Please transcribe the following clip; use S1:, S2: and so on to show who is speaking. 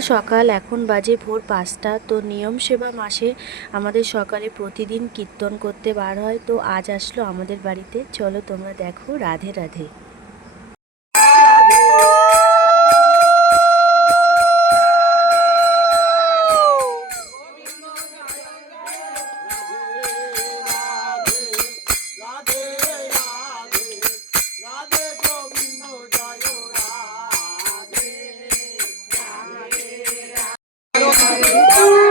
S1: সকাল, এখন বাজে ভোর পাঁচটা। তো নিয়ম সেবা মাসে আমাদের সকালে প্রতিদিন কীর্তন করতে বার হয়। তো আজ আসলো আমাদের বাড়িতে। চলো তোমরা দেখো রাধে রাধে। Thank you.